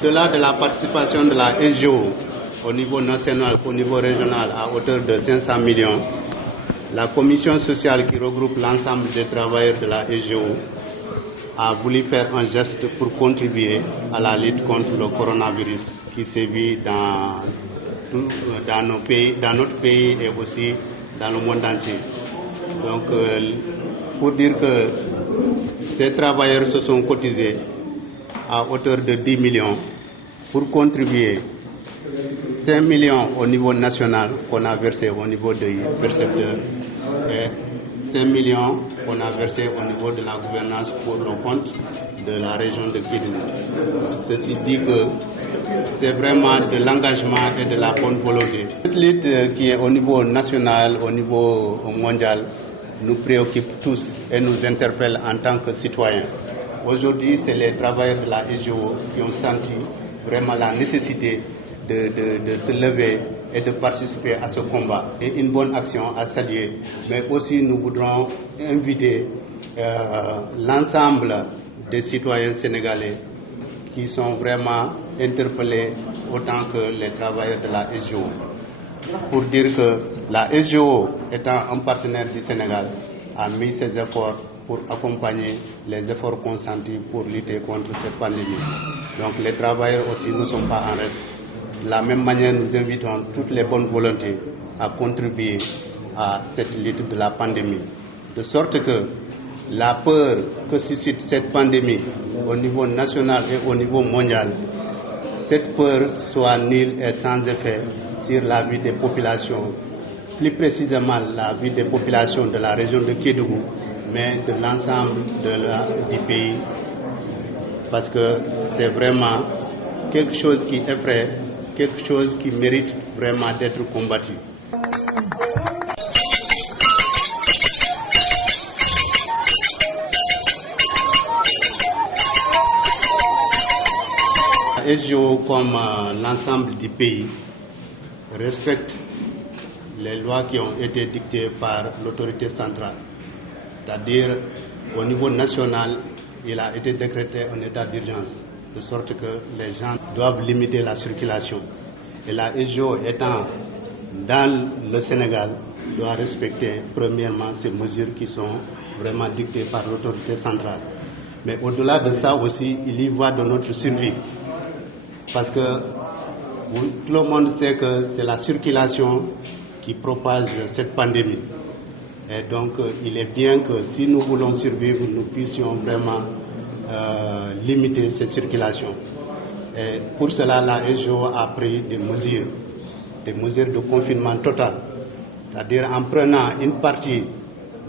Au-delà de la participation de la SGO au niveau national, au niveau régional à hauteur de 500 millions, la commission sociale qui regroupe l'ensemble des travailleurs de la SGO a voulu faire un geste pour contribuer à la lutte contre le coronavirus qui sévit dans notre pays et aussi dans le monde entier. Donc, pour dire que ces travailleurs se sont cotisés à hauteur de 10 millions pour contribuer 5 millions au niveau national qu'on a versé au niveau des percepteurs et 5 millions qu'on a versé au niveau de la gouvernance pour le compte de la région de Kédougou. Ceci dit que c'est vraiment de l'engagement et de la bonne volonté. Cette lutte qui est au niveau national, au niveau mondial, nous préoccupe tous et nous interpelle en tant que citoyens. Aujourd'hui, c'est les travailleurs de la SGO qui ont senti vraiment la nécessité de se lever et de participer à ce combat. Et une bonne action à saluer, mais aussi nous voudrons inviter l'ensemble des citoyens sénégalais qui sont vraiment interpellés autant que les travailleurs de la SGO. Pour dire que la SGO, étant un partenaire du Sénégal, a mis ses efforts pour accompagner les efforts consentis pour lutter contre cette pandémie. Donc les travailleurs aussi ne sont pas en reste. De la même manière, nous invitons toutes les bonnes volontés à contribuer à cette lutte de la pandémie. De sorte que la peur que suscite cette pandémie au niveau national et au niveau mondial, cette peur soit nulle et sans effet sur la vie des populations, plus précisément la vie des populations de la région de Kédougou, mais de l'ensemble du pays, parce que c'est vraiment quelque chose qui effraie, quelque chose qui mérite vraiment d'être combattu. La SGO, comme l'ensemble du pays, respecte les lois qui ont été dictées par l'autorité centrale. C'est-à-dire, au niveau national, il a été décrété un état d'urgence, de sorte que les gens doivent limiter la circulation. Et la SGO étant dans le Sénégal, doit respecter premièrement ces mesures qui sont vraiment dictées par l'autorité centrale. Mais au-delà de ça aussi, il y va de notre survie. Parce que tout le monde sait que c'est la circulation qui propage cette pandémie. Et donc, il est bien que si nous voulons survivre, nous puissions vraiment limiter cette circulation. Et pour cela, la SGO a pris des mesures de confinement total. C'est-à-dire en prenant une partie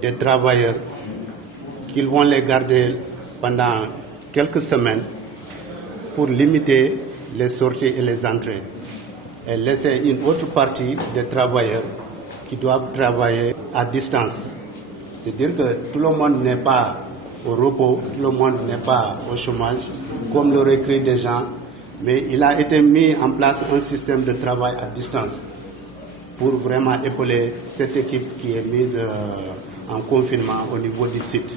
des travailleurs qu'ils vont les garder pendant quelques semaines pour limiter les sorties et les entrées. Et laisser une autre partie des travailleurs qui doivent travailler à distance. C'est-à-dire que tout le monde n'est pas au repos, tout le monde n'est pas au chômage, comme l'auraient cru des gens, mais il a été mis en place un système de travail à distance pour vraiment épauler cette équipe qui est mise en confinement au niveau du site.